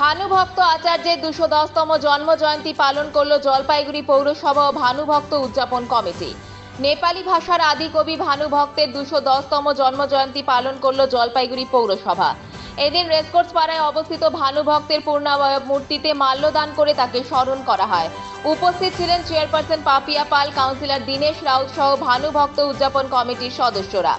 ভানুভক্ত আচার্যের ২১০তম জন্ম জয়ন্তী পালন করল জলপাইগুড়ি পৌরসভা ও ভানুভক্ত উদযাপন কমিটি। নেপালি ভাষার আদি কবি ভানুভক্তের ২১০তম জন্ম জয়ন্তী পালন করল জলপাইগুড়ি পৌরসভা। এদিন রেসকোর্স পাড়ায় অবস্থিত ভানুভক্তের পূর্ণাবয়ব মূর্তিতে মাল্যদান করে তাকে স্মরণ করা হয়। উপস্থিত ছিলেন চেয়ারপারসন পাপিয়া পাল, কাউন্সিলর দীনেশ রাউত সহ ভানুভক্ত উদযাপন কমিটির সদস্যরা।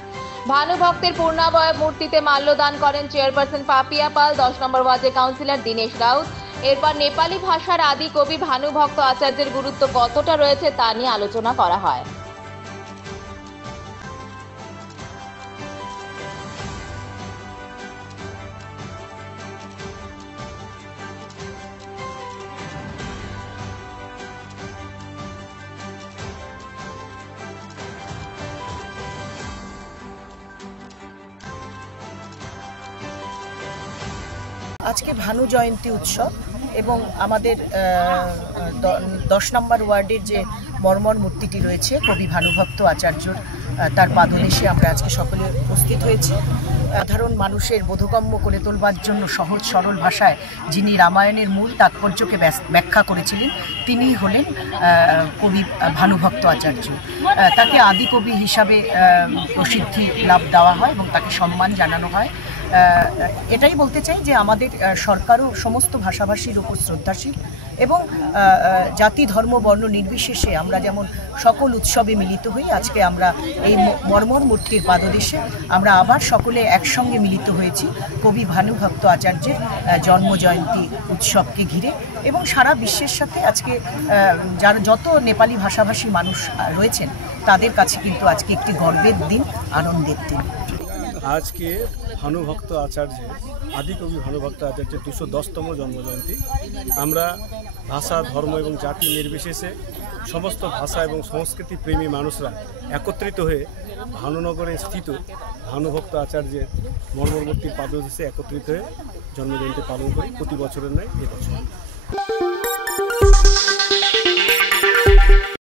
ভানুভক্তের পূর্ণাবয়ব মূর্তিতে মাল্যদান করেন চেয়ারপারসন পাপিয়া পাল, 10 নম্বর ওয়ার্ডের কাউন্সিলর দীনেশ রাউত। এরপর নেপালি ভাষার আদি কবি ভানুভক্ত আচার্যের গুরুত্ব কতটা রয়েছে তা নিয়ে আলোচনা করা হয়। আজকে ভানু জয়ন্তী উৎসব এবং আমাদের 10 নম্বর ওয়ার্ডের যে মর্মর মূর্তিটি রয়েছে কবি ভানুভক্ত আচার্যর, তার পাদদেশে আমরা আজকে সকলে উপস্থিত হয়েছি। সাধারণ মানুষের বোধগম্য করে তোলবার জন্য সহজ সরল ভাষায় যিনি রামায়ণের মূল তাৎপর্যকে ব্যাখ্যা করেছিলেন তিনি হলেন কবি ভানুভক্ত আচার্য। তাকে আদি কবি হিসাবে প্রসিদ্ধি লাভ দেওয়া হয় এবং তাকে সম্মান জানানো হয়। এটাই বলতে চাই যে আমাদের সরকারও সমস্ত ভাষাভাষীর ওপর শ্রদ্ধাশীল এবং জাতি ধর্ম বর্ণ নির্বিশেষে আমরা যেমন সকল উৎসবে মিলিত হই, আজকে আমরা এই মর্মর মূর্তির পাদদেশে আমরা আবার সকলে একসঙ্গে মিলিত হয়েছি কবি ভানুভক্ত আচার্যের জন্মজয়ন্তী উৎসবকে ঘিরে। এবং সারা বিশ্বের সাথে আজকে যারা যত নেপালি ভাষাভাষী মানুষ রয়েছেন তাদের কাছে কিন্তু আজকে একটি গর্বের দিন, আনন্দের দিন। আজকে ভানুভক্ত আচার্যের আদিকবি ভানুভক্ত আচার্যের ২১০তম জন্মজয়ন্তী। আমরা ভাষা ধর্ম এবং জাতি নির্বিশেষে সমস্ত ভাষা এবং সংস্কৃতি প্রেমী মানুষরা একত্রিত হয়ে ভানুনগরে স্থিত ভানুভক্ত আচার্যের মর্মর মূর্তির পাদদেশে একত্রিত হয়ে জন্মজয়ন্তী পালন করি প্রতি বছরের নয় এবছর।